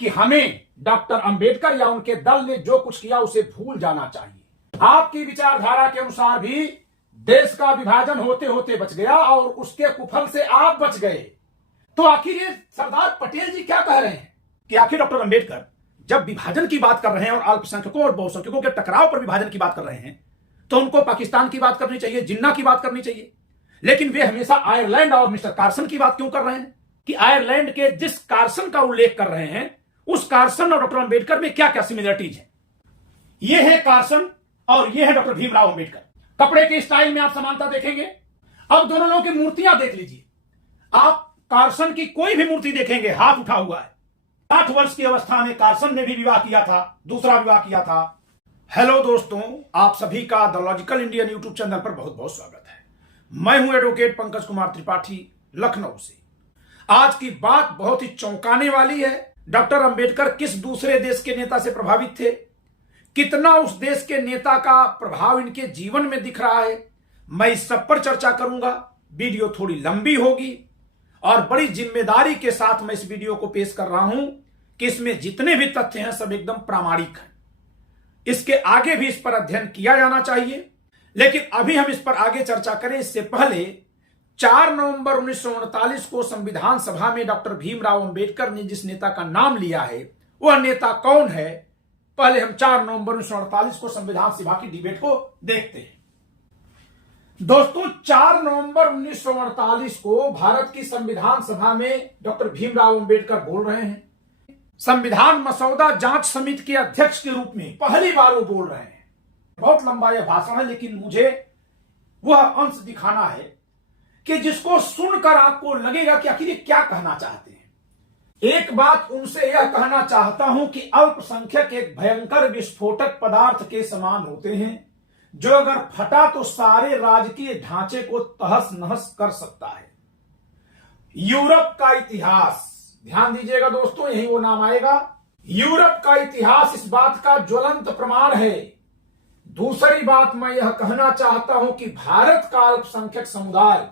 कि हमें डॉक्टर अंबेडकर या उनके दल ने जो कुछ किया उसे भूल जाना चाहिए। आपकी विचारधारा के अनुसार भी देश का विभाजन होते होते बच गया और उसके कुफल से आप बच गए। तो आखिर ये सरदार पटेल जी क्या कह रहे हैं कि आखिर डॉक्टर अंबेडकर जब विभाजन की बात कर रहे हैं और अल्पसंख्यकों और बहुसंख्यकों के टकराव पर विभाजन की बात कर रहे हैं तो उनको पाकिस्तान की बात करनी चाहिए, जिन्ना की बात करनी चाहिए, लेकिन वे हमेशा आयरलैंड और मिस्टर कार्सन की बात क्यों कर रहे हैं? कि आयरलैंड के जिस कार्सन का उल्लेख कर रहे हैं उस कार्सन और डॉक्टर अंबेडकर में क्या क्या सिमिलरिटीज है। ये है कार्सन और ये है डॉक्टर भीमराव अंबेडकर। कपड़े के स्टाइल में आप समानता देखेंगे। अब दोनों लोगों की मूर्तियां देख लीजिए। आप कार्सन की कोई भी मूर्ति देखेंगे हाथ उठा हुआ है। 8 वर्ष की अवस्था में कार्सन ने भी विवाह किया था, दूसरा विवाह किया था। हेलो दोस्तों, आप सभी का the logical Indian YouTube channel पर बहुत बहुत स्वागत है। मैं हूं एडवोकेट पंकज कुमार त्रिपाठी, लखनऊ से। आज की बात बहुत ही चौंकाने वाली है। डॉक्टर अंबेडकर किस दूसरे देश के नेता से प्रभावित थे, कितना उस देश के नेता का प्रभाव इनके जीवन में दिख रहा है, मैं इस सब पर चर्चा करूंगा। वीडियो थोड़ी लंबी होगी और बड़ी जिम्मेदारी के साथ मैं इस वीडियो को पेश कर रहा हूं कि इसमें जितने भी तथ्य हैं सब एकदम प्रामाणिक हैं। इसके आगे भी इस पर अध्ययन किया जाना चाहिए, लेकिन अभी हम इस पर आगे चर्चा करें इससे पहले 4 नवंबर 1939 को संविधान सभा में डॉक्टर भीमराव अंबेडकर ने जिस नेता का नाम लिया है वह नेता कौन है, पहले हम 4 नवंबर 1948 को संविधान सभा की डिबेट को देखते हैं। दोस्तों, 4 नवंबर 1948 को भारत की संविधान सभा में डॉक्टर भीमराव अंबेडकर बोल रहे हैं। संविधान मसौदा जांच समिति के अध्यक्ष के रूप में पहली बार वो बोल रहे हैं। बहुत लंबा यह भाषण है, लेकिन मुझे वह अंश दिखाना है कि जिसको सुनकर आपको लगेगा कि आखिर ये क्या कहना चाहते हैं। एक बात उनसे यह कहना चाहता हूं कि अल्पसंख्यक एक भयंकर विस्फोटक पदार्थ के समान होते हैं जो अगर फटा तो सारे राजकीय ढांचे को तहस नहस कर सकता है। यूरोप का इतिहास, ध्यान दीजिएगा दोस्तों, यही वो नाम आएगा। यूरोप का इतिहास इस बात का ज्वलंत प्रमाण है। दूसरी बात मैं यह कहना चाहता हूं कि भारत का अल्पसंख्यक समुदाय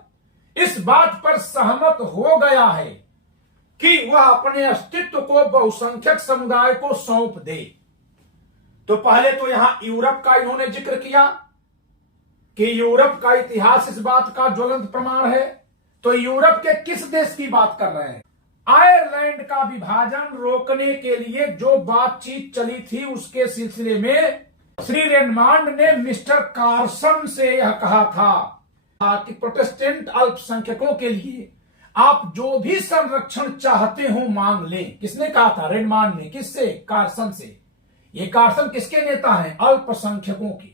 इस बात पर सहमत हो गया है कि वह अपने अस्तित्व को बहुसंख्यक समुदाय को सौंप दे। तो पहले तो यहां यूरोप का इन्होंने जिक्र किया कि यूरोप का इतिहास इस बात का ज्वलंत प्रमाण है। तो यूरोप के किस देश की बात कर रहे हैं? आयरलैंड का विभाजन रोकने के लिए जो बातचीत चली थी उसके सिलसिले में श्री रेडमांड ने मिस्टर कार्सन से यह कहा था कि प्रोटेस्टेंट अल्पसंख्यकों के लिए आप जो भी संरक्षण चाहते हो मांग लें। किसने कहा था? रेडमांड ने। किससे? कार्सन से। ये कार्सन किसके नेता हैं? अल्पसंख्यकों के।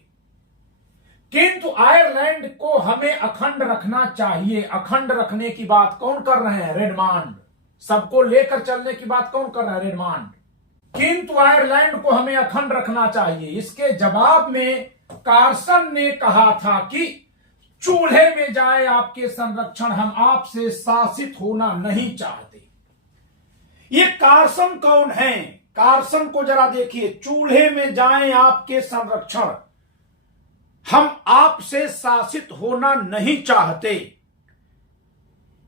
किंतु आयरलैंड को हमें अखंड रखना चाहिए। अखंड रखने की बात कौन कर रहे हैं? रेडमांड। सबको लेकर चलने की बात कौन कर रहा है? रेडमांड। किंतु आयरलैंड को हमें अखंड रखना चाहिए। इसके जवाब में कार्सन ने कहा था कि चूल्हे में जाए आपके संरक्षण, हम आपसे शासित होना नहीं चाहते। ये कार्सन कौन है? कार्सन को जरा देखिए। चूल्हे में जाए आपके संरक्षण, हम आपसे शासित होना नहीं चाहते।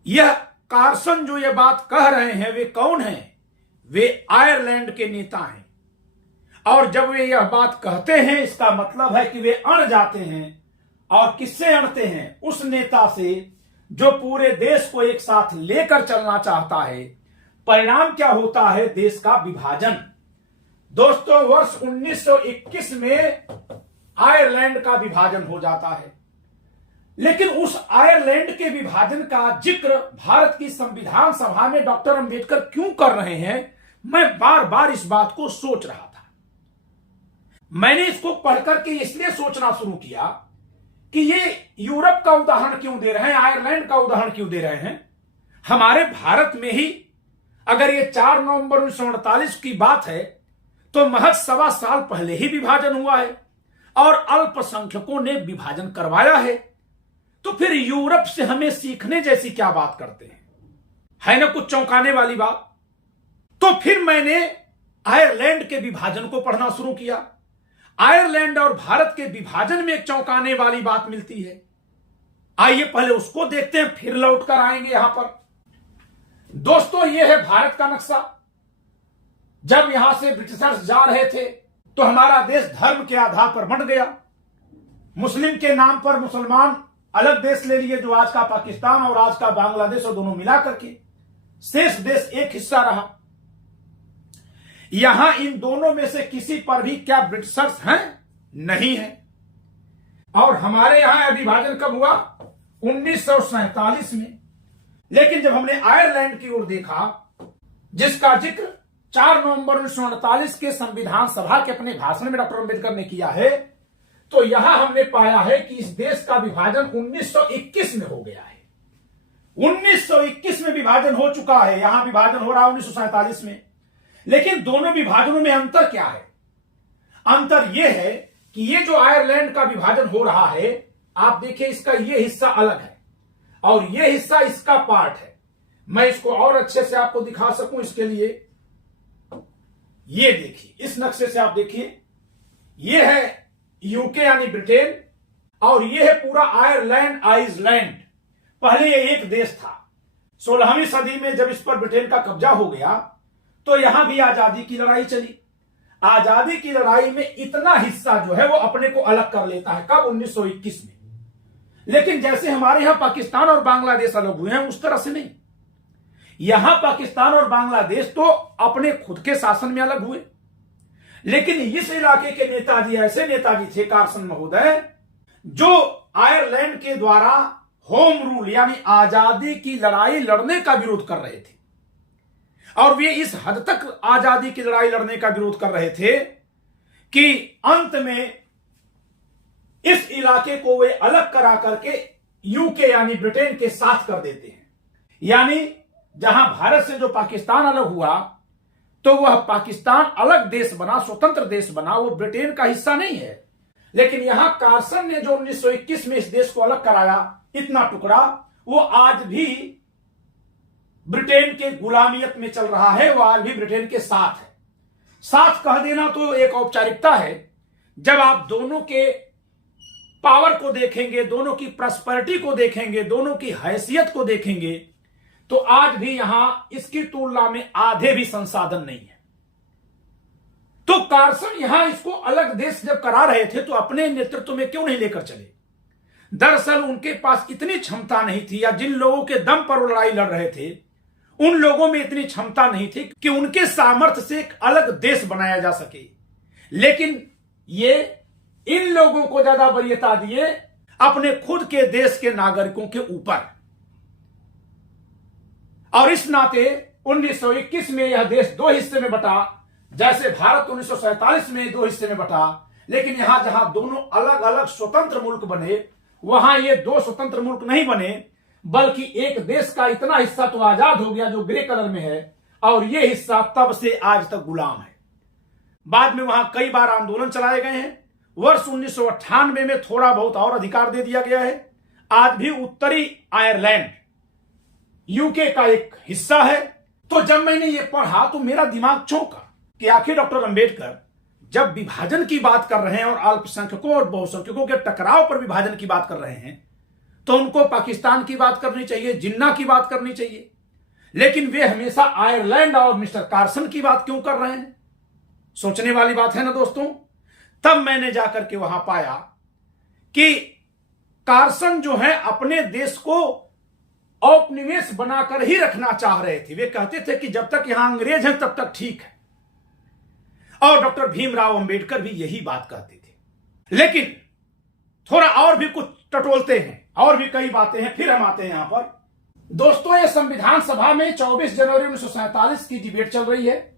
यह कार्सन जो ये बात कह रहे हैं वे कौन हैं? वे आयरलैंड के नेता हैं। और जब वे यह बात कहते हैं इसका मतलब है कि वे अड़ जाते हैं। और किससे अड़ते हैं? उस नेता से जो पूरे देश को एक साथ लेकर चलना चाहता है। परिणाम क्या होता है? देश का विभाजन। दोस्तों, वर्ष 1921 में आयरलैंड का विभाजन हो जाता है, लेकिन उस आयरलैंड के विभाजन का जिक्र भारत की संविधान सभा में डॉक्टर अंबेडकर क्यों कर रहे हैं? मैं बार बार इस बात को सोच रहा था। मैंने इसको पढ़कर के इसलिए सोचना शुरू किया कि ये यूरोप का उदाहरण क्यों दे रहे हैं, आयरलैंड का उदाहरण क्यों दे रहे हैं। हमारे भारत में ही अगर ये 4 नवंबर 1948 की बात है तो महज 1.25 साल पहले ही विभाजन हुआ है और अल्पसंख्यकों ने विभाजन करवाया है। तो फिर यूरोप से हमें सीखने जैसी क्या बात करते हैं? है ना कुछ चौंकाने वाली बात। तो फिर मैंने आयरलैंड के विभाजन को पढ़ना शुरू किया। आयरलैंड और भारत के विभाजन में एक चौंकाने वाली बात मिलती है। आइए पहले उसको देखते हैं, फिर लौटकर आएंगे यहां पर। दोस्तों, यह है भारत का नक्शा। जब यहां से ब्रिटिशर्स जा रहे थे तो हमारा देश धर्म के आधार पर बंट गया। मुस्लिम के नाम पर मुसलमान अलग देश ले लिए, जो आज का पाकिस्तान और आज का बांग्लादेश और दोनों मिला करके शेष देश एक हिस्सा रहा। यहां इन दोनों में से किसी पर भी क्या ब्रिटिशर्स हैं? नहीं है। और हमारे यहां विभाजन कब हुआ? 1947 में। लेकिन जब हमने आयरलैंड की ओर देखा, जिसका जिक्र 4 नवंबर 1948 के संविधान सभा के अपने भाषण में डॉक्टर अंबेडकर ने किया है, तो यहां हमने पाया है कि इस देश का विभाजन 1921 में हो गया है। 1921 में विभाजन हो चुका है, यहां विभाजन हो रहा है 1947 में। लेकिन दोनों विभाजनों में अंतर क्या है? अंतर यह है कि ये जो आयरलैंड का विभाजन हो रहा है, आप देखिए इसका ये हिस्सा अलग है और ये हिस्सा इसका पार्ट है। मैं इसको और अच्छे से आपको दिखा सकूं, इसके लिए ये देखिए, इस नक्शे से आप देखिए, ये है यूके यानी ब्रिटेन और ये है पूरा आयरलैंड, आइसलैंड। पहले ये एक देश था। 16वीं सदी में जब इस पर ब्रिटेन का कब्जा हो गया तो यहां भी आजादी की लड़ाई चली। आजादी की लड़ाई में इतना हिस्सा जो है वो अपने को अलग कर लेता है। कब? 1921 में। लेकिन जैसे हमारे यहां पाकिस्तान और बांग्लादेश अलग हुए हैं, उस तरह से नहीं। यहां पाकिस्तान और बांग्लादेश तो अपने खुद के शासन में अलग हुए, लेकिन इस इलाके के नेताजी ऐसे नेताजी थे, कार्सन महोदय, जो आयरलैंड के द्वारा होम रूल यानी आजादी की लड़ाई लड़ने का विरोध कर रहे थे। और वे इस हद तक आजादी की लड़ाई लड़ने का विरोध कर रहे थे कि अंत में इस इलाके को वे अलग करा करके यूके यानी ब्रिटेन के साथ कर देते हैं। यानी जहां भारत से जो पाकिस्तान अलग हुआ तो वह पाकिस्तान अलग देश बना, स्वतंत्र देश बना, वो ब्रिटेन का हिस्सा नहीं है। लेकिन यहां कार्सन ने जो 1921 में इस देश को अलग कराया, इतना टुकड़ा, वो आज भी ब्रिटेन के गुलामियत में चल रहा है, वो आज भी ब्रिटेन के साथ है। साथ कह देना तो एक औपचारिकता है। जब आप दोनों के पावर को देखेंगे, दोनों की प्रॉस्पेरिटी को देखेंगे, दोनों की हैसियत को देखेंगे, तो आज भी यहां इसकी तुलना में आधे भी संसाधन नहीं है। तो कार्सन यहां इसको अलग देश जब करा रहे थे तो अपने नेतृत्व में क्यों नहीं लेकर चले? दरअसल उनके पास इतनी क्षमता नहीं थी, या जिन लोगों के दम पर वो लड़ाई लड़ रहे थे उन लोगों में इतनी क्षमता नहीं थी कि उनके सामर्थ्य से एक अलग देश बनाया जा सके। लेकिन ये इन लोगों को ज्यादा वरीयता दिए अपने खुद के देश के नागरिकों के ऊपर। और इस नाते 1921 में यह देश दो हिस्से में बटा, जैसे भारत 1947 में दो हिस्से में बटा। लेकिन यहां जहां दोनों अलग अलग स्वतंत्र मुल्क बने, वहां ये दो स्वतंत्र मुल्क नहीं बने, बल्कि एक देश का इतना हिस्सा तो आजाद हो गया जो ग्रे कलर में है, और ये हिस्सा तब से आज तक गुलाम है। बाद में वहां कई बार आंदोलन चलाए गए हैं। वर्ष 1998 में थोड़ा बहुत और अधिकार दे दिया गया है। आज भी उत्तरी आयरलैंड यूके का एक हिस्सा है। तो जब मैंने ये पढ़ा तो मेरा दिमाग चौंका कि आखिर डॉक्टर अंबेडकर जब विभाजन की बात कर रहे हैं और अल्पसंख्यकों और बहुसंख्यकों के टकराव पर विभाजन की बात कर रहे हैं, तो उनको पाकिस्तान की बात करनी चाहिए, जिन्ना की बात करनी चाहिए। लेकिन वे हमेशा आयरलैंड और मिस्टर कार्सन की बात क्यों कर रहे हैं? सोचने वाली बात है ना दोस्तों। तब मैंने जाकर के वहां पाया कि कार्सन जो है अपने देश को औपनिवेश बनाकर ही रखना चाह रहे थे। वे कहते थे कि जब तक यहां अंग्रेज हैं तब तक ठीक है। और डॉक्टर भीमराव अंबेडकर भी यही बात कहते थे। लेकिन थोड़ा और भी कुछ टटोलते हैं, और भी कई बातें हैं, फिर हम आते हैं यहां पर। दोस्तों, ये संविधान सभा में 24 जनवरी 1947 की डिबेट चल रही है।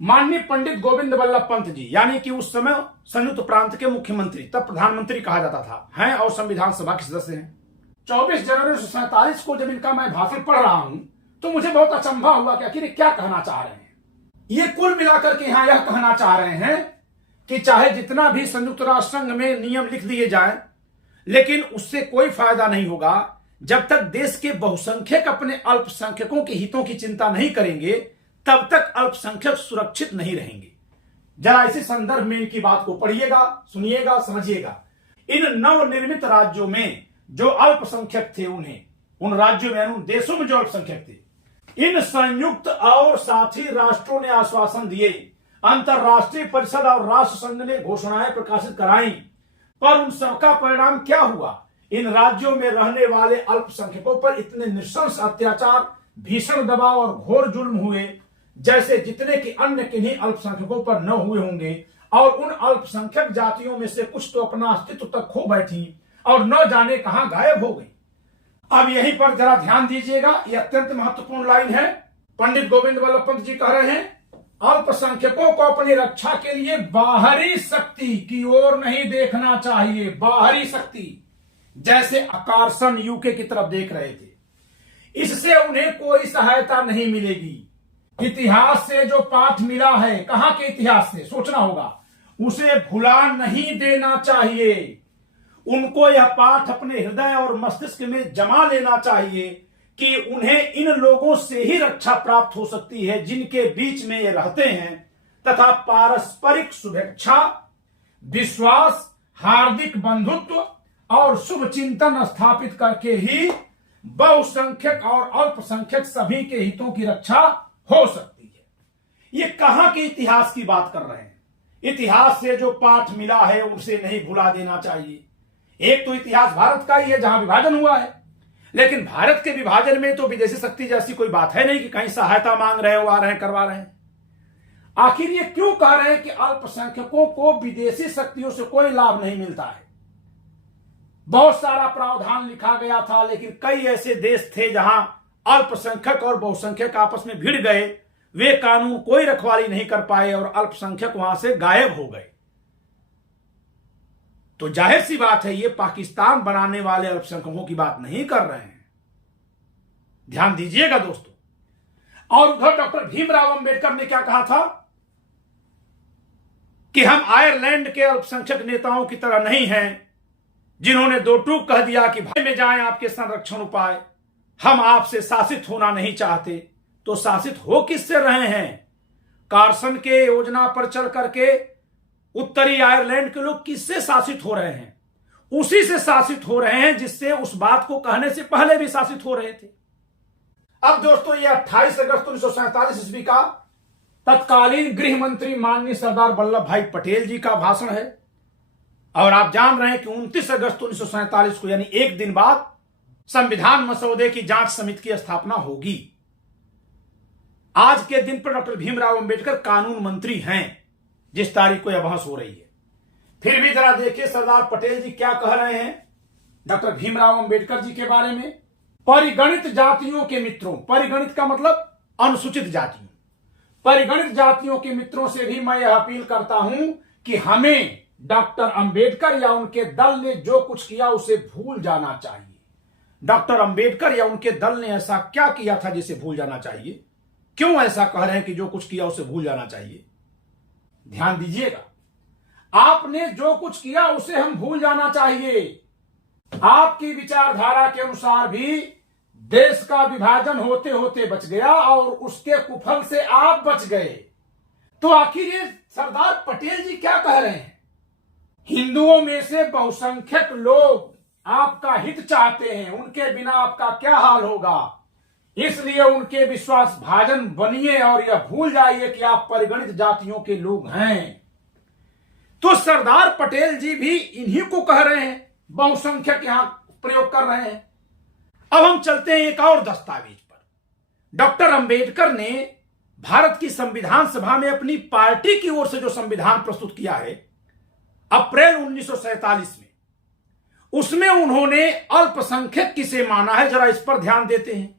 माननीय पंडित गोविंद वल्लभ पंत जी, यानी कि उस समय संयुक्त प्रांत के मुख्यमंत्री, तब प्रधानमंत्री कहा जाता था, हैं और संविधान सभा के सदस्य हैं। 24 जनवरी 1947 को जब इनका मैं भाषण पढ़ रहा हूं तो मुझे बहुत अचंभा हुआ कि आखिर क्या कहना चाह रहे हैं। ये कुल मिलाकर के यहां यह कहना चाह रहे हैं कि चाहे जितना भी संयुक्त राष्ट्र संघ में नियम लिख दिए जाएं, लेकिन उससे कोई फायदा नहीं होगा जब तक देश के बहुसंख्यक अपने अल्पसंख्यकों के हितों की चिंता नहीं करेंगे, तब तक अल्पसंख्यक सुरक्षित नहीं रहेंगे। जरा इसी संदर्भ में इनकी बात को पढ़िएगा, सुनिएगा, समझिएगा। इन नवनिर्मित राज्यों में जो अल्पसंख्यक थे, उन्हें उन राज्यों में, उन देशों में जो अल्पसंख्यक थे, इन संयुक्त और साथी राष्ट्रों ने आश्वासन दिए, अंतर्राष्ट्रीय परिषद और राष्ट्र संघ ने घोषणाएं प्रकाशित कराई, पर उन सबका परिणाम क्या हुआ? इन राज्यों में रहने वाले अल्पसंख्यकों पर इतने नृशंस अत्याचार, भीषण दबाव और घोर जुल्म हुए जैसे जितने कि अन्य किन्हीं अल्पसंख्यकों पर न हुए होंगे। और उन अल्पसंख्यक जातियों में से कुछ तो अपना अस्तित्व तक खो बैठी और न जाने कहां गायब हो गई। अब यहीं पर जरा ध्यान दीजिएगा, यह अत्यंत महत्वपूर्ण लाइन है। पंडित गोविंद वल्लभ पंत जी कह रहे हैं, अल्पसंख्यकों को अपनी रक्षा के लिए बाहरी शक्ति की ओर नहीं देखना चाहिए। बाहरी शक्ति, जैसे आकर्षण यूके की तरफ देख रहे थे, इससे उन्हें कोई सहायता नहीं मिलेगी। इतिहास से जो पाठ मिला है, कहां के इतिहास से सोचना होगा, उसे भुला नहीं देना चाहिए। उनको यह पाठ अपने हृदय और मस्तिष्क में जमा लेना चाहिए कि उन्हें इन लोगों से ही रक्षा प्राप्त हो सकती है जिनके बीच में ये रहते हैं, तथा पारस्परिक शुभेच्छा, विश्वास, हार्दिक बंधुत्व और शुभ चिंतन स्थापित करके ही बहुसंख्यक और अल्पसंख्यक सभी के हितों की रक्षा हो सकती है। ये कहां के इतिहास की बात कर रहे हैं? इतिहास से जो पाठ मिला है उसे नहीं भुला देना चाहिए। एक तो इतिहास भारत का ही है जहां विभाजन हुआ है, लेकिन भारत के विभाजन में तो विदेशी शक्ति जैसी कोई बात है नहीं कि कहीं सहायता मांग रहे हो, आ रहे हैं, करवा रहे हैं। आखिर ये क्यों कह रहे हैं कि अल्पसंख्यकों को विदेशी शक्तियों से कोई लाभ नहीं मिलता है? बहुत सारा प्रावधान लिखा गया था, लेकिन कई ऐसे देश थे जहां अल्पसंख्यक और बहुसंख्यक आपस में भिड़ गए, वे कानून कोई रखवाली नहीं कर पाए और अल्पसंख्यक वहां से गायब हो गए। तो जाहिर सी बात है, ये पाकिस्तान बनाने वाले अल्पसंख्यकों की बात नहीं कर रहे हैं। ध्यान दीजिएगा दोस्तों। और उधर डॉक्टर भीमराव अंबेडकर ने क्या कहा था कि हम आयरलैंड के अल्पसंख्यक नेताओं की तरह नहीं हैं, जिन्होंने दो टूक कह दिया कि भाई में जाएं आपके संरक्षण उपाय, हम आपसे शासित होना नहीं चाहते। तो शासित हो किससे रहे हैं? कार्सन के योजना पर चल करके उत्तरी आयरलैंड के लोग किससे शासित हो रहे हैं? उसी से शासित हो रहे हैं जिससे उस बात को कहने से पहले भी शासित हो रहे थे। अब दोस्तों, यह 28 अगस्त 1947 ईस्वी का तत्कालीन गृह मंत्री माननीय सरदार वल्लभ भाई पटेल जी का भाषण है। और आप जान रहे हैं कि 29 अगस्त 1947 को, यानी एक दिन बाद, संविधान मसौदे की जांच समिति की स्थापना होगी। आज के दिन पर डॉक्टर भीमराव अंबेडकर कानून मंत्री हैं, जिस तारीख को यह बहस हो रही है। फिर भी जरा देखिए सरदार पटेल जी क्या कह रहे हैं डॉक्टर भीमराव अंबेडकर जी के बारे में। परिगणित जातियों के मित्रों, परिगणित का मतलब अनुसूचित जातियों, परिगणित जातियों के मित्रों से भी मैं यह अपील करता हूं कि हमें डॉक्टर अंबेडकर या उनके दल ने जो कुछ किया उसे भूल जाना चाहिए। डॉक्टर अंबेडकर या उनके दल ने ऐसा क्या किया था जिसे भूल जाना चाहिए? क्यों ऐसा कह रहे हैं कि जो कुछ किया उसे भूल जाना चाहिए? ध्यान दीजिएगा, आपने जो कुछ किया उसे हम भूल जाना चाहिए। आपकी विचारधारा के अनुसार भी देश का विभाजन होते होते बच गया और उसके कुफल से आप बच गए। तो आखिर ये सरदार पटेल जी क्या कह रहे हैं? हिंदुओं में से बहुसंख्यक लोग आपका हित चाहते हैं, उनके बिना आपका क्या हाल होगा, इसलिए उनके विश्वास भाजन बनिए और यह भूल जाइए कि आप परिगणित जातियों के लोग हैं। तो सरदार पटेल जी भी इन्हीं को कह रहे हैं, बहुसंख्यक यहां प्रयोग कर रहे हैं। अब हम चलते हैं एक और दस्तावेज पर। डॉक्टर अंबेडकर ने भारत की संविधान सभा में अपनी पार्टी की ओर से जो संविधान प्रस्तुत किया है अप्रैल 1947 में, उसमें उन्होंने अल्पसंख्यक किसे माना है, जरा इस पर ध्यान देते हैं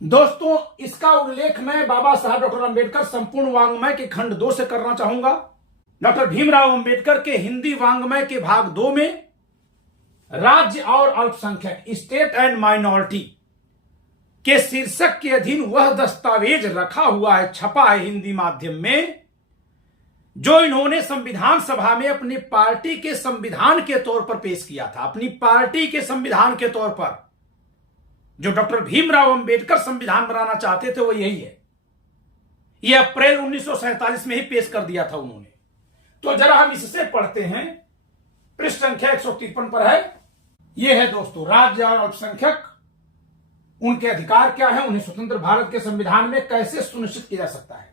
दोस्तों। इसका उल्लेख मैं बाबा साहब डॉक्टर अंबेडकर संपूर्ण वांग्मय के खंड 2 से करना चाहूंगा। डॉक्टर भीमराव अंबेडकर के हिंदी वांग्मय के भाग 2 में राज्य और अल्पसंख्यक, स्टेट एंड माइनॉरिटी के शीर्षक के अधीन वह दस्तावेज रखा हुआ है, छपा है हिंदी माध्यम में, जो इन्होंने संविधान सभा में अपनी पार्टी के संविधान के तौर पर पेश किया था। अपनी पार्टी के संविधान के तौर पर जो डॉक्टर भीमराव अंबेडकर संविधान बनाना चाहते थे वो यही है। यह अप्रैल 1947 में ही पेश कर दिया था उन्होंने। तो जरा हम इससे पढ़ते हैं, पृष्ठ संख्या 153 पर है। यह है दोस्तों, राज्य और अल्पसंख्यक उनके अधिकार क्या है, उन्हें स्वतंत्र भारत के संविधान में कैसे सुनिश्चित किया जा सकता है।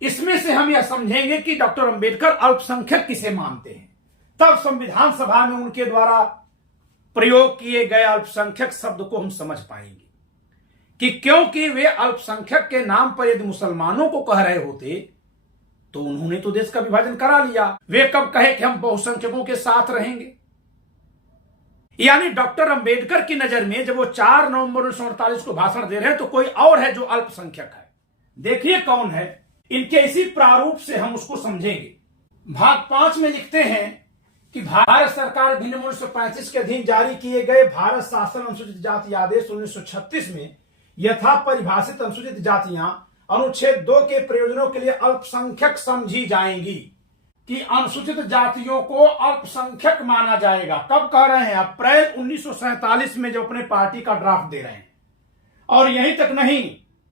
इसमें से हम यह समझेंगे कि डॉक्टर अंबेडकर अल्पसंख्यक किसे मानते हैं, तब संविधान सभा में उनके द्वारा प्रयोग किए गए अल्पसंख्यक शब्द को हम समझ पाएंगे कि क्योंकि वे अल्पसंख्यक के नाम पर यदि मुसलमानों को कह रहे होते तो उन्होंने तो देश का विभाजन करा लिया। वे कब कहे कि हम बहुसंख्यकों के साथ रहेंगे। यानी डॉक्टर अंबेडकर की नजर में जब वो 4 नवंबर 1948 को भाषण दे रहे हैं तो कोई और है जो अल्पसंख्यक है। देखिए कौन है, इनके इसी प्रारूप से हम उसको समझेंगे। भाग 5 में लिखते हैं कि भारत सरकार अधिनियम 1935 के अधीन जारी किए गए भारत शासन अनुसूचित जाति आदेश 1936 में यथा परिभाषित अनुसूचित जातियां अनुच्छेद 2 के प्रयोजनों के लिए अल्पसंख्यक समझी जाएंगी, कि अनुसूचित जातियों को अल्पसंख्यक माना जाएगा। कब कह रहे हैं? अप्रैल 1947 में जब अपने पार्टी का ड्राफ्ट दे रहे हैं। और यहीं तक नहीं,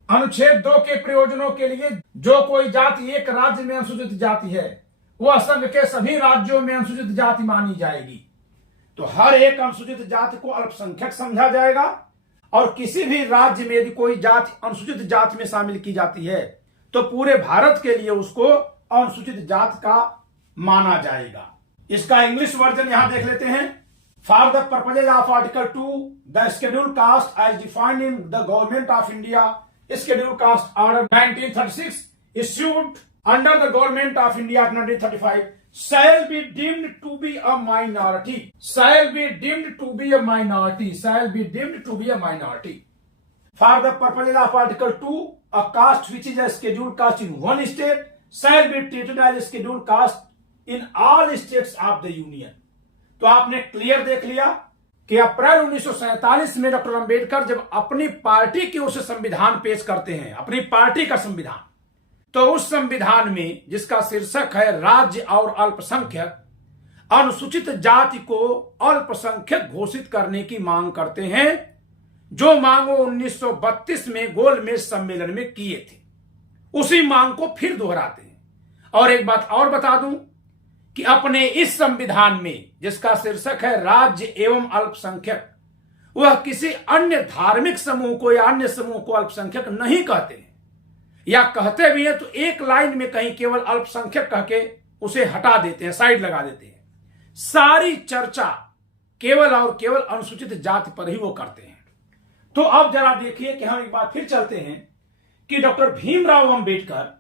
अनुच्छेद 2 के प्रयोजनों के लिए जो कोई जाति एक राज्य में अनुसूचित जाति है वह संघ के सभी राज्यों में अनुसूचित जाति मानी जाएगी। तो हर एक अनुसूचित जाति को अल्पसंख्यक समझा जाएगा और किसी भी राज्य में यदि कोई जाति अनुसूचित जाति में शामिल की जाती है तो पूरे भारत के लिए उसको अनुसूचित जाति का माना जाएगा। इसका इंग्लिश वर्जन यहां देख लेते हैं। For the purposes of article 2 the schedule caste as defined in the government of India schedule caste order 1936 issued under the government of India of 1935 shall be deemed to be a minority, shall be deemed to be a minority, shall be deemed to be a minority. For the purposes of Article 2, a caste which is a scheduled caste in one state shall be treated as a scheduled caste in all states of the union. तो आपने clear देख लिया कि अप्रैल 1947 में doctor Ambedkar जब अपनी party की ओर से संविधान पेश करते हैं, अपनी पार्टी का संविधान, तो उस संविधान में जिसका शीर्षक है राज्य और अल्पसंख्यक, अनुसूचित जाति को अल्पसंख्यक घोषित करने की मांग करते हैं, जो मांग वो 1932 में गोलमेज सम्मेलन में किए थे। उसी मांग को फिर दोहराते हैं। और एक बात और बता दूं कि अपने इस संविधान में जिसका शीर्षक है राज्य एवं अल्पसंख्यक, वह किसी अन्य धार्मिक समूह को या अन्य समूह को अल्पसंख्यक नहीं कहते हैं, या कहते भी हैं तो एक लाइन में कहीं केवल अल्पसंख्यक कह के उसे हटा देते हैं, साइड लगा देते हैं। सारी चर्चा केवल और केवल अनुसूचित जाति पर ही वो करते हैं। तो अब जरा देखिए कि हम एक बार फिर चलते हैं कि डॉक्टर भीमराव अंबेडकर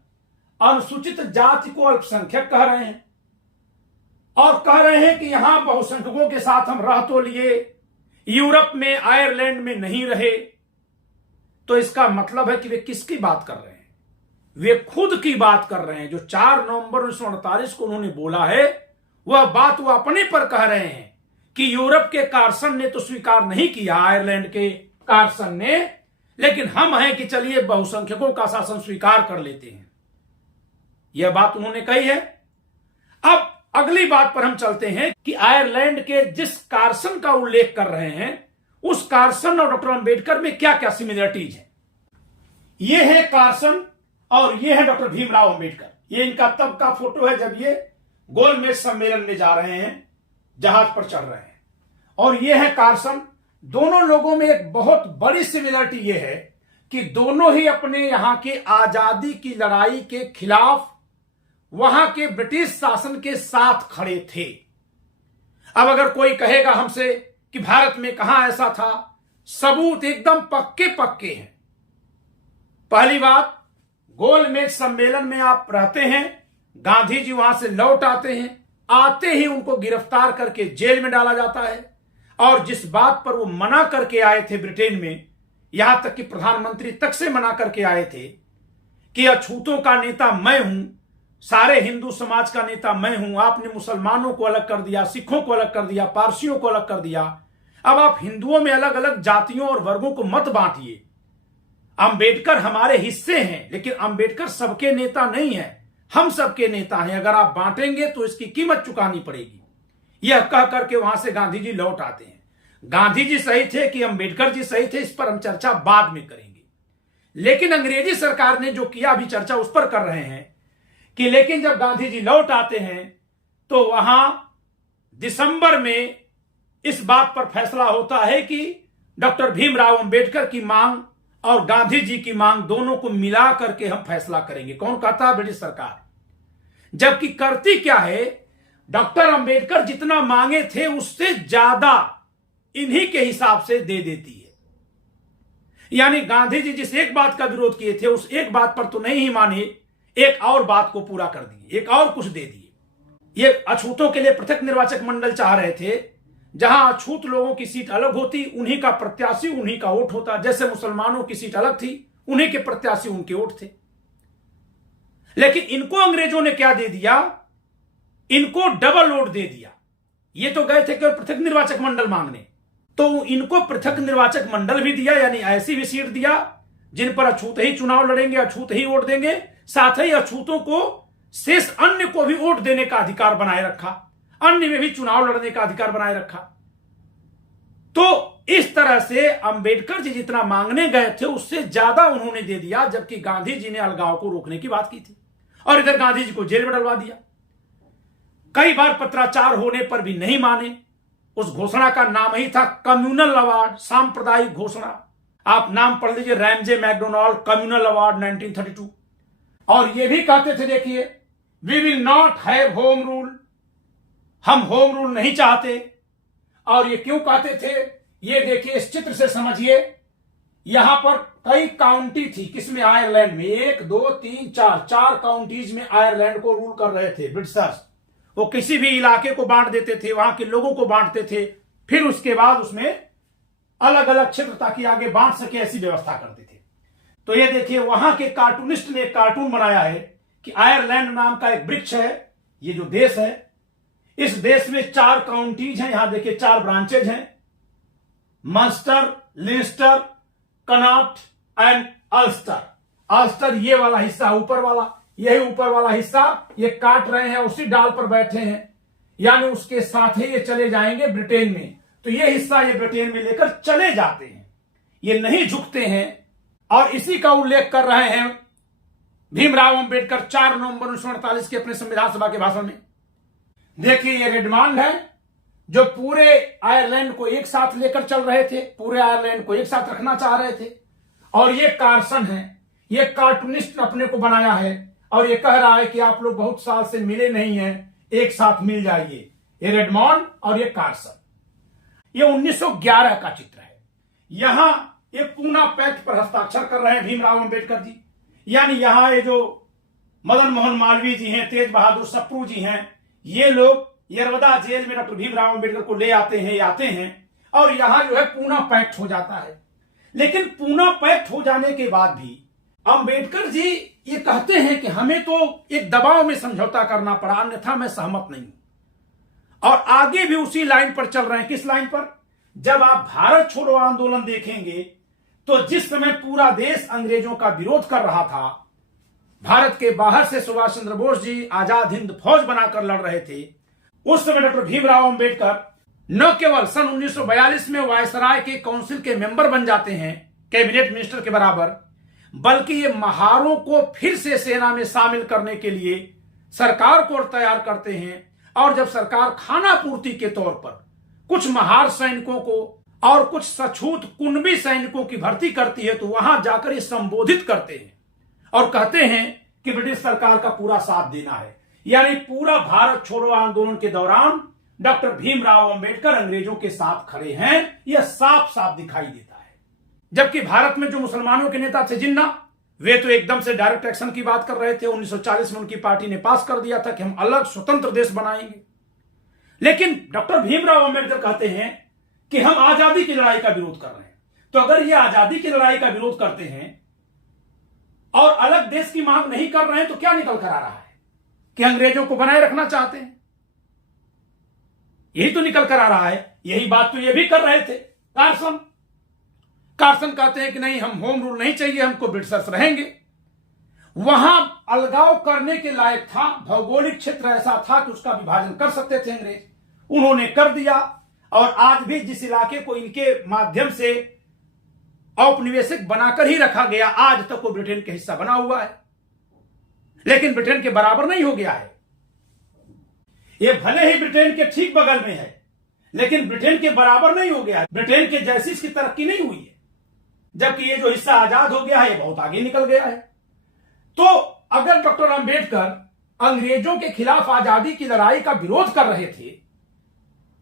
अनुसूचित जाति को अल्पसंख्यक कह रहे हैं और कह रहे हैं कि यहां बहुसंख्यकों के साथ हम रह तो लिए, यूरोप में आयरलैंड में नहीं रहे। तो इसका मतलब है कि वे किसकी बात कर रहे हैं? वे खुद की बात कर रहे हैं। जो 4 नवंबर 1948 को उन्होंने बोला है वह बात वो अपने पर कह रहे हैं कि यूरोप के कार्सन ने तो स्वीकार नहीं किया, आयरलैंड के कार्सन ने, लेकिन हम हैं कि चलिए बहुसंख्यकों का शासन स्वीकार कर लेते हैं। यह बात उन्होंने कही है। अब अगली बात पर हम चलते हैं कि आयरलैंड के जिस कार्सन का उल्लेख कर रहे हैं उस कार्सन और डॉक्टर अंबेडकर में क्या क्या सिमिलरिटीज है। यह है कार्सन और यह है डॉक्टर भीमराव अंबेडकर। ये इनका तब का फोटो है जब ये गोलमेज सम्मेलन में जा रहे हैं, जहाज पर चढ़ रहे हैं। और यह है कार्सन। दोनों लोगों में एक बहुत बड़ी सिमिलरिटी यह है कि दोनों ही अपने यहां के आजादी की लड़ाई के खिलाफ वहां के ब्रिटिश शासन के साथ खड़े थे। अब अगर कोई कहेगा हमसे कि भारत में कहां ऐसा था, सबूत एकदम पक्के पक्के हैं। पहली बात, गोलमेज सम्मेलन में आप रहते हैं, गांधी जी वहां से लौट आते हैं, आते ही उनको गिरफ्तार करके जेल में डाला जाता है। और जिस बात पर वो मना करके आए थे ब्रिटेन में, यहां तक कि प्रधानमंत्री तक से मना करके आए थे कि अछूतों का नेता मैं हूं, सारे हिंदू समाज का नेता मैं हूं, आपने मुसलमानों को अलग कर दिया, सिखों को अलग कर दिया, पारसियों को अलग कर दिया, अब आप हिंदुओं में अलग अलग जातियों और वर्गों को मत बांटिए। अंबेडकर हमारे हिस्से हैं, लेकिन अंबेडकर सबके नेता नहीं है, हम सबके नेता हैं। अगर आप बांटेंगे तो इसकी कीमत चुकानी पड़ेगी। यह कह करके वहां से गांधी जी लौट आते हैं। गांधी जी सही थे कि अंबेडकर जी सही थे, इस पर हम चर्चा बाद में करेंगे। लेकिन अंग्रेजी सरकार ने जो किया, अभी चर्चा उस पर कर रहे हैं कि लेकिन जब गांधी जी लौट आते हैं तो वहां दिसंबर में इस बात पर फैसला होता है कि डॉक्टर भीमराव अंबेडकर की मांग और गांधी जी की मांग दोनों को मिला करके हम फैसला करेंगे। कौन कहता है? ब्रिटिश सरकार। जबकि करती क्या है, डॉक्टर अंबेडकर जितना मांगे थे उससे ज्यादा इन्हीं के हिसाब से दे देती है। यानी गांधी जी जिस एक बात का विरोध किए थे उस एक बात पर तो नहीं ही माने, एक और बात को पूरा कर दिए, एक और कुछ दे दिए। ये अछूतों के लिए पृथक निर्वाचक मंडल चाह रहे थे, जहां अछूत लोगों की सीट अलग होती, उन्हीं का प्रत्याशी उन्हीं का वोट होता। जैसे मुसलमानों की सीट अलग थी, उन्हीं के प्रत्याशी उनके वोट थे। लेकिन इनको अंग्रेजों ने क्या दे दिया? इनको डबल वोट दे दिया। ये तो गए थे केवल पृथक निर्वाचक मंडल मांगने, तो इनको पृथक निर्वाचक मंडल भी दिया, यानी ऐसी भी सीट दिया जिन पर अछूत ही चुनाव लड़ेंगे, अछूत ही वोट देंगे। साथ ही अछूतों को शेष अन्य को भी वोट देने का अधिकार बनाए रखा, अन्य में भी चुनाव लड़ने का अधिकार बनाए रखा। तो इस तरह से अंबेडकर जी जितना मांगने गए थे उससे ज्यादा उन्होंने दे दिया, जबकि गांधी जी ने अलगाव को रोकने की बात की थी और इधर गांधी जी को जेल में डलवा दिया। कई बार पत्राचार होने पर भी नहीं माने। उस घोषणा का नाम ही था कम्युनल अवार्ड, सांप्रदायिक घोषणा। आप नाम पढ़ लीजिए, रैमजे मैकडोनाल्ड कम्युनल अवार्ड 1932। और ये भी कहते थे, देखिए, we will not have home rule, हम होम रूल नहीं चाहते। और ये क्यों कहते थे, ये देखिए, इस चित्र से समझिए। यहां पर कई काउंटी थी, किसमें? आयरलैंड में। 1 2 3 4 4 काउंटीज में आयरलैंड को रूल कर रहे थे ब्रिटिशर्स। वो किसी भी इलाके को बांट देते थे, वहां के लोगों को बांटते थे, फिर उसके बाद उसमें अलग अलग क्षेत्र ताकि आगे बांट सके, ऐसी व्यवस्था करते थे। तो ये देखिए, वहां के कार्टूनिस्ट ने एक कार्टून बनाया है कि आयरलैंड नाम का एक वृक्ष है, ये जो देश है, इस देश में 4 काउंटीज हैं। यहां देखिए 4 ब्रांचेज हैं, Munster, Leinster, Connacht and Ulster. Ulster ये वाला हिस्सा, ऊपर वाला, यही ऊपर वाला हिस्सा ये काट रहे हैं, उसी डाल पर बैठे हैं, यानी उसके साथ ही ये चले जाएंगे ब्रिटेन में। तो ये हिस्सा ये ब्रिटेन में लेकर चले जाते हैं, ये नहीं झुकते हैं। और इसी का उल्लेख कर रहे हैं भीमराव अंबेडकर 4 नवंबर 1948 के अपने संविधान सभा के भाषण में। देखिए, ये रेडमांड है जो पूरे आयरलैंड को एक साथ लेकर चल रहे थे, पूरे आयरलैंड को एक साथ रखना चाह रहे थे। और ये कार्सन है, ये कार्टूनिस्ट अपने को बनाया है और ये कह रहा है कि आप लोग बहुत साल से मिले नहीं हैं, एक साथ मिल जाइए। ये रेडमॉन्ड और ये कार्सन। ये 1911 का चित्र है। यहां ये पूना पैक्ट पर हस्ताक्षर कर रहे हैं भीमराव अंबेडकर जी। यानी यहां ये जो मदन मोहन मालवीय जी हैं, तेज बहादुर सप्रू जी हैं, ये लोग यरवदा जेल में डॉक्टर भीमराव अंबेडकर को ले आते हैं और यहां जो है पूना पैक्ट हो जाता है। लेकिन पूना पैक्ट हो जाने के बाद भी अंबेडकर जी ये कहते हैं कि हमें तो एक दबाव में समझौता करना पड़ा, अन्यथा मैं सहमत नहीं हूं। और आगे भी उसी लाइन पर चल रहे हैं। किस लाइन पर? जब आप भारत छोड़ो आंदोलन देखेंगे तो जिस समय पूरा देश अंग्रेजों का विरोध कर रहा था, भारत के बाहर से सुभाष चंद्र बोस जी आजाद हिंद फौज बनाकर लड़ रहे थे, उस समय डॉक्टर भीमराव अंबेडकर न केवल सन 1942 में वायसराय के काउंसिल के मेंबर बन जाते हैं, कैबिनेट मिनिस्टर के बराबर, बल्कि ये महारों को फिर से सेना में शामिल करने के लिए सरकार को तैयार करते हैं। और जब सरकार खाना पूर्ति के तौर पर कुछ महार सैनिकों को और कुछ सछूत कुनबी सैनिकों की भर्ती करती है, तो वहां जाकर ये संबोधित करते हैं और कहते हैं कि ब्रिटिश सरकार का पूरा साथ देना है। यानी पूरा भारत छोड़ो आंदोलन के दौरान डॉक्टर भीमराव अंबेडकर अंग्रेजों के साथ खड़े हैं, यह साफ साफ दिखाई देता है। जबकि भारत में जो मुसलमानों के नेता थे जिन्ना, वे तो एकदम से डायरेक्ट एक्शन की बात कर रहे थे। 1940 में उनकी पार्टी ने पास कर दिया था कि हम अलग स्वतंत्र देश बनाएंगे। लेकिन डॉक्टर भीमराव अंबेडकर कहते हैं कि हम आजादी की लड़ाई का विरोध कर रहे हैं। तो अगर ये आजादी की लड़ाई का विरोध करते हैं और अलग देश की मांग नहीं कर रहे हैं, तो क्या निकल कर आ रहा है? कि अंग्रेजों को बनाए रखना चाहते हैं। यही तो निकल कर आ रहा है। यही बात तो ये भी कर रहे थे कार्सन कहते हैं कि नहीं, हम होम रूल नहीं चाहिए, हमको ब्रिटिशर्स रहेंगे। वहां अलगाव करने के लायक था, भौगोलिक क्षेत्र ऐसा था कि उसका विभाजन कर सकते थे अंग्रेज, उन्होंने कर दिया। और आज भी जिस इलाके को इनके माध्यम से औपनिवेशिक बनाकर ही रखा गया, आज तक वो ब्रिटेन का हिस्सा बना हुआ है, लेकिन ब्रिटेन के बराबर नहीं हो गया है। ये भले ही ब्रिटेन के ठीक बगल में है, लेकिन ब्रिटेन के बराबर नहीं हो गया, ब्रिटेन के जैसी इसकी तरक्की नहीं हुई है, जबकि ये जो हिस्सा आजाद हो गया है ये बहुत आगे निकल गया है। तो अगर डॉक्टर अंबेडकर अंग्रेजों के खिलाफ आजादी की लड़ाई का विरोध कर रहे थे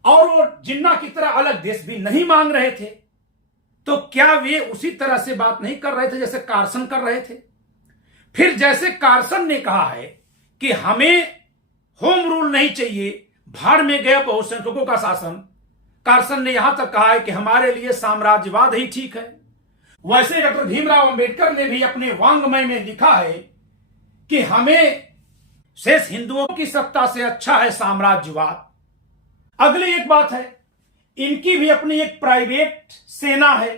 और वो जिन्ना की तरह अलग देश भी नहीं मांग रहे थे, तो क्या वे उसी तरह से बात नहीं कर रहे थे जैसे कार्सन कर रहे थे? फिर जैसे कार्सन ने कहा है कि हमें होम रूल नहीं चाहिए, भाड़ में गया बहुसंख्यकों का शासन, कार्सन ने यहां तक कहा है कि हमारे लिए साम्राज्यवाद ही ठीक है। वैसे डॉक्टर भीमराव अंबेडकर ने भी अपने वांग्मय में लिखा है कि हमें शेष हिंदुओं की सत्ता से अच्छा है साम्राज्यवाद। अगली एक बात है, इनकी भी अपनी एक प्राइवेट सेना है,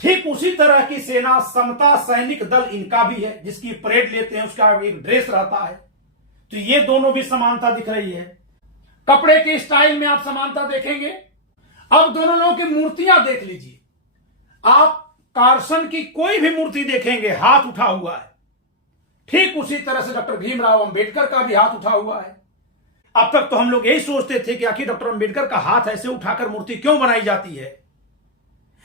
ठीक उसी तरह की सेना समता सैनिक दल इनका भी है, जिसकी परेड लेते हैं उसका एक ड्रेस रहता है। तो ये दोनों भी समानता दिख रही है। कपड़े के स्टाइल में आप समानता देखेंगे। अब दोनों लोगों की मूर्तियां देख लीजिए, आप कार्सन की कोई भी मूर्ति देखेंगे हाथ उठा हुआ है, ठीक उसी तरह से डॉक्टर भीमराव अंबेडकर का भी हाथ उठा हुआ है। अब तक तो हम लोग यही सोचते थे कि आखिर डॉक्टर अंबेडकर का हाथ ऐसे उठाकर मूर्ति क्यों बनाई जाती है,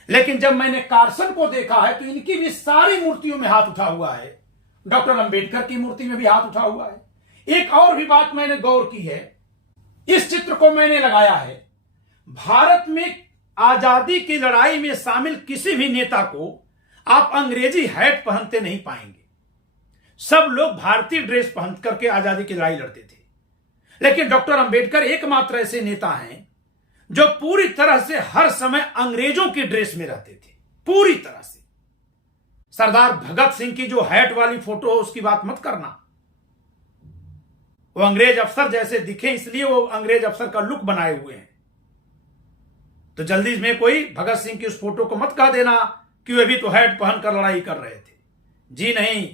लेकिन जब मैंने कार्सन को देखा है तो इनकी भी सारी मूर्तियों में हाथ उठा हुआ है, डॉक्टर अंबेडकर की मूर्ति में भी हाथ उठा हुआ है। एक और भी बात मैंने गौर की है, इस चित्र को मैंने लगाया है, भारत में आजादी की लड़ाई में शामिल किसी भी नेता को आप अंग्रेजी हैट पहनते नहीं पाएंगे। सब लोग भारतीय ड्रेस पहन करके आजादी की लड़ाई लड़ते थे, लेकिन डॉक्टर अंबेडकर एकमात्र ऐसे नेता हैं जो पूरी तरह से हर समय अंग्रेजों की ड्रेस में रहते थे, पूरी तरह से। सरदार भगत सिंह की जो हैट वाली फोटो है उसकी बात मत करना, वो अंग्रेज अफसर जैसे दिखे इसलिए वो अंग्रेज अफसर का लुक बनाए हुए हैं। तो जल्दी में कोई भगत सिंह की उस फोटो को मत कह देना कि वे भी तो हैट पहनकर लड़ाई कर रहे थे। जी नहीं,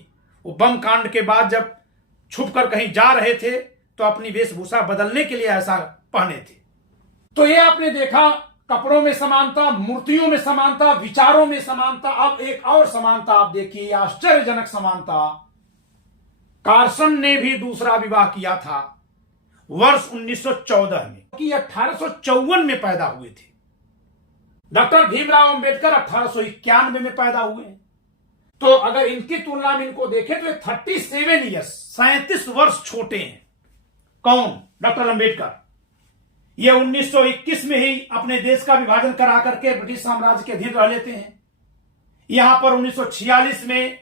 वो बम कांड के बाद जब छुपकर कहीं जा रहे थे तो अपनी वेशभूषा बदलने के लिए ऐसा पहने थे। तो ये आपने देखा, कपड़ों में समानता, मूर्तियों में समानता, विचारों में समानता। अब एक और समानता आप देखिए, आश्चर्यजनक समानता। कार्सन ने भी दूसरा विवाह किया था वर्ष 1914 में, कि 1854 में पैदा हुए थे। डॉक्टर भीमराव अंबेडकर 1891 में पैदा हुए हैं। तो अगर इनकी तुलना में इनको देखें तो 37 ईयर्स, 37 वर्ष छोटे हैं। कौन? डॉक्टर अंबेडकर। ये 1921 में ही अपने देश का विभाजन करा करके ब्रिटिश साम्राज्य के अधीन रह लेते हैं। यहां पर 1946 में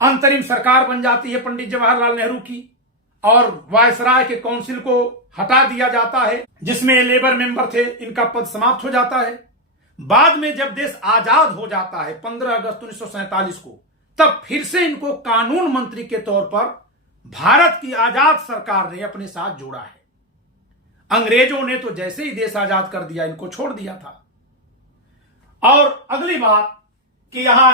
अंतरिम सरकार बन जाती है पंडित जवाहरलाल नेहरू की, और वायसराय के काउंसिल को हटा दिया जाता है, जिसमें लेबर मेंबर थे, इनका पद समाप्त हो जाता है। बाद में जब देश आजाद हो जाता है 15 अगस्त 1947 को, तब फिर से इनको कानून मंत्री के तौर पर भारत की आजाद सरकार ने अपने साथ जोड़ा है। अंग्रेजों ने तो जैसे ही देश आजाद कर दिया इनको छोड़ दिया था। और अगली बात कि यहां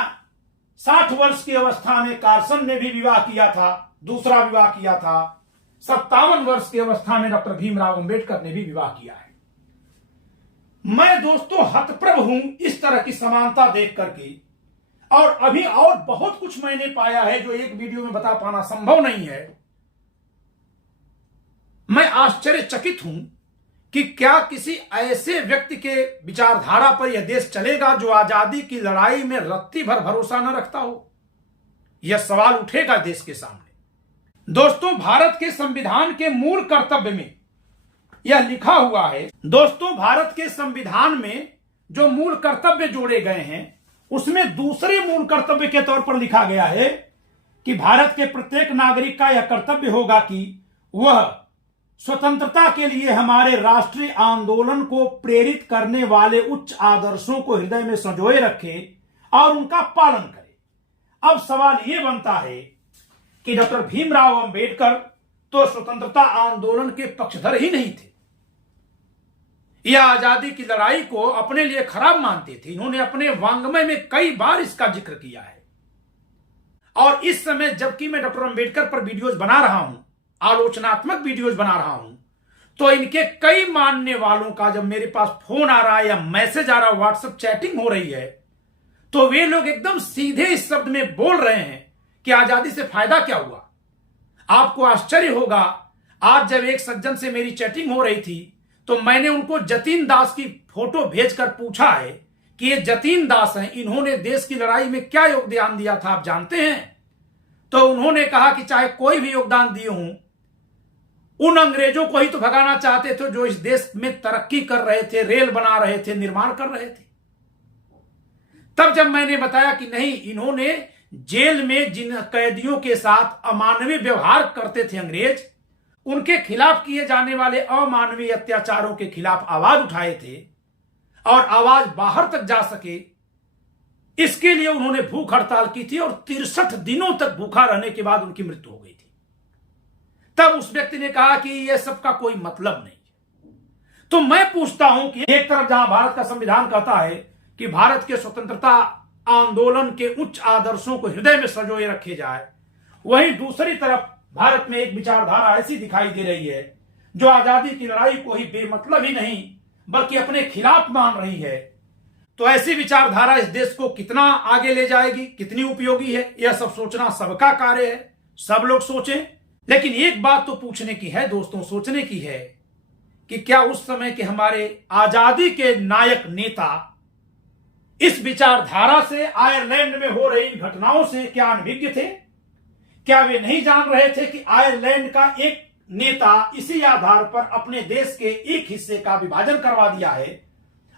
60 वर्ष की अवस्था में कार्सन ने भी विवाह किया था, दूसरा विवाह किया था। 57 वर्ष की अवस्था में डॉक्टर भीमराव अंबेडकर ने भी विवाह किया है। मैं दोस्तों हतप्रभ हूं इस तरह की समानता देख करके, और अभी और बहुत कुछ मैंने पाया है जो एक वीडियो में बता पाना संभव नहीं है। मैं आश्चर्यचकित हूं कि क्या किसी ऐसे व्यक्ति के विचारधारा पर यह देश चलेगा जो आजादी की लड़ाई में रत्ती भर भरोसा न रखता हो। यह सवाल उठेगा देश के सामने। दोस्तों, भारत के संविधान के मूल कर्तव्य में यह लिखा हुआ है। दोस्तों, भारत के संविधान में जो मूल कर्तव्य जोड़े गए हैं उसमें दूसरे मूल कर्तव्य के तौर पर लिखा गया है कि भारत के प्रत्येक नागरिक का यह कर्तव्य होगा कि वह स्वतंत्रता के लिए हमारे राष्ट्रीय आंदोलन को प्रेरित करने वाले उच्च आदर्शों को हृदय में संजोए रखे और उनका पालन करे। अब सवाल यह बनता है कि डॉक्टर भीमराव अंबेडकर तो स्वतंत्रता आंदोलन के पक्षधर ही नहीं थे, यह आजादी की लड़ाई को अपने लिए खराब मानते थे। इन्होंने अपने वांग्मय में कई बार इसका जिक्र किया है। और इस समय जबकि मैं डॉक्टर अंबेडकर पर वीडियोज बना रहा हूं, आलोचनात्मक वीडियोज बना रहा हूं, तो इनके कई मानने वालों का जब मेरे पास फोन आ रहा है या मैसेज आ रहा है, व्हाट्सएप चैटिंग हो रही है, तो वे लोग एकदम सीधे इस शब्द में बोल रहे हैं कि आजादी से फायदा क्या हुआ। आपको आश्चर्य होगा, आज जब एक सज्जन से मेरी चैटिंग हो रही थी तो मैंने उनको जतीन दास की फोटो भेजकर पूछा है कि ये जतीन दास हैं, इन्होंने देश की लड़ाई में क्या योगदान दिया था, आप जानते हैं? तो उन्होंने कहा कि चाहे कोई भी योगदान दिए हूं, उन अंग्रेजों को ही तो भगाना चाहते थे जो इस देश में तरक्की कर रहे थे, रेल बना रहे थे, निर्माण कर रहे थे। तब जब मैंने बताया कि नहीं, इन्होंने जेल में जिन कैदियों के साथ अमानवीय व्यवहार करते थे अंग्रेज, उनके खिलाफ किए जाने वाले अमानवीय अत्याचारों के खिलाफ आवाज उठाए थे और आवाज बाहर तक जा सके, इसके लिए उन्होंने भूख हड़ताल की थी और 63 दिनों तक भूखा रहने के बाद उनकी मृत्यु हो गई थी। तब उस व्यक्ति ने कहा कि यह सब का कोई मतलब नहीं। तो मैं पूछता हूं कि एक तरफ जहां भारत का संविधान कहता है कि भारत के स्वतंत्रता आंदोलन के उच्च आदर्शों को हृदय में संजोए रखे जाए, वहीं दूसरी तरफ भारत में एक विचारधारा ऐसी दिखाई दे रही है जो आजादी की लड़ाई को ही बेमतलब ही नहीं बल्कि अपने खिलाफ मान रही है। तो ऐसी विचारधारा इस देश को कितना आगे ले जाएगी, कितनी उपयोगी है, यह सब सोचना सबका कार्य है, सब लोग सोचें। लेकिन एक बात तो पूछने की है दोस्तों, सोचने की है कि क्या उस समय के हमारे आजादी के नायक नेता इस विचारधारा से, आयरलैंड में हो रही घटनाओं से क्या अनभिज्ञ थे? क्या वे नहीं जान रहे थे कि आयरलैंड का एक नेता इसी आधार पर अपने देश के एक हिस्से का विभाजन करवा दिया है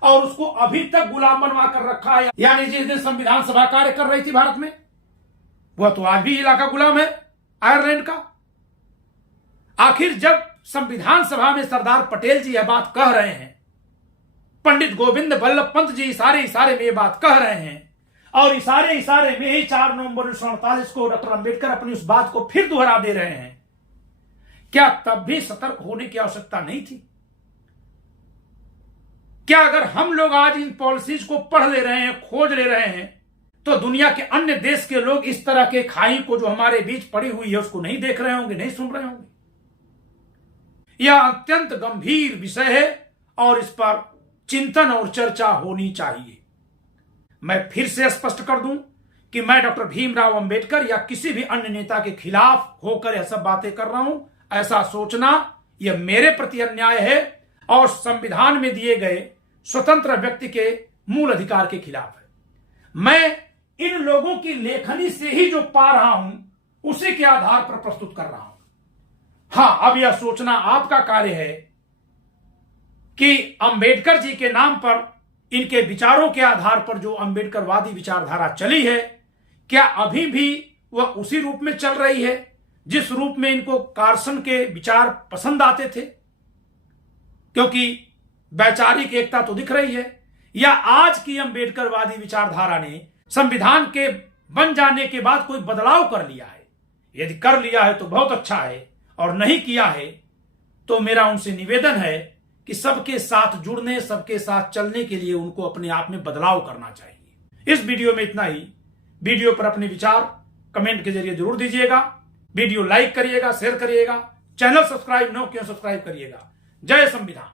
और उसको अभी तक गुलाम बनवा कर रखा है? यानी जिस दिन संविधान सभा कार्य कर रही थी भारत में, वह तो आज भी इलाका गुलाम है आयरलैंड का। आखिर जब संविधान सभा में सरदार पटेल जी यह बात कह रहे हैं, पंडित गोविंद बल्लभ पंत जी इशारे में ये बात कह रहे हैं और इशारे में ही 4 नवंबर 1948 को डॉक्टर अंबेडकर अपनी उस बात को फिर दोहरा दे रहे हैं, क्या तब भी सतर्क होने की आवश्यकता नहीं थी? क्या अगर हम लोग आज इन पॉलिसीज को पढ़ ले रहे हैं, खोज ले रहे हैं, तो दुनिया के अन्य देश के लोग इस तरह के खाई को जो हमारे बीच पड़ी हुई है उसको नहीं देख रहे होंगे, नहीं सुन रहे होंगे? यह अत्यंत गंभीर विषय है और इस पर चिंतन और चर्चा होनी चाहिए। मैं फिर से स्पष्ट कर दूं कि मैं डॉक्टर भीमराव अंबेडकर या किसी भी अन्य नेता के खिलाफ होकर यह सब बातें कर रहा हूं। ऐसा सोचना यह मेरे प्रति अन्याय है और संविधान में दिए गए स्वतंत्र व्यक्ति के मूल अधिकार के खिलाफ है। मैं इन लोगों की लेखनी से ही जो पा रहा हूं उसी के आधार पर प्रस्तुत कर रहा हूं। हां, अब यह सोचना आपका कार्य है कि अंबेडकर जी के नाम पर, इनके विचारों के आधार पर जो अंबेडकरवादी विचारधारा चली है, क्या अभी भी वह उसी रूप में चल रही है जिस रूप में इनको कार्सन के विचार पसंद आते थे? क्योंकि वैचारिक एकता तो दिख रही है। या आज की अंबेडकरवादी विचारधारा ने संविधान के बन जाने के बाद कोई बदलाव कर लिया है? यदि कर लिया है तो बहुत अच्छा है, और नहीं किया है तो मेरा उनसे निवेदन है कि सबके साथ जुड़ने, सबके साथ चलने के लिए उनको अपने आप में बदलाव करना चाहिए। इस वीडियो में इतना ही। वीडियो पर अपने विचार कमेंट के जरिए जरूर दीजिएगा। वीडियो लाइक करिएगा, शेयर करिएगा, चैनल सब्सक्राइब न किया सब्सक्राइब करिएगा। जय संविधान।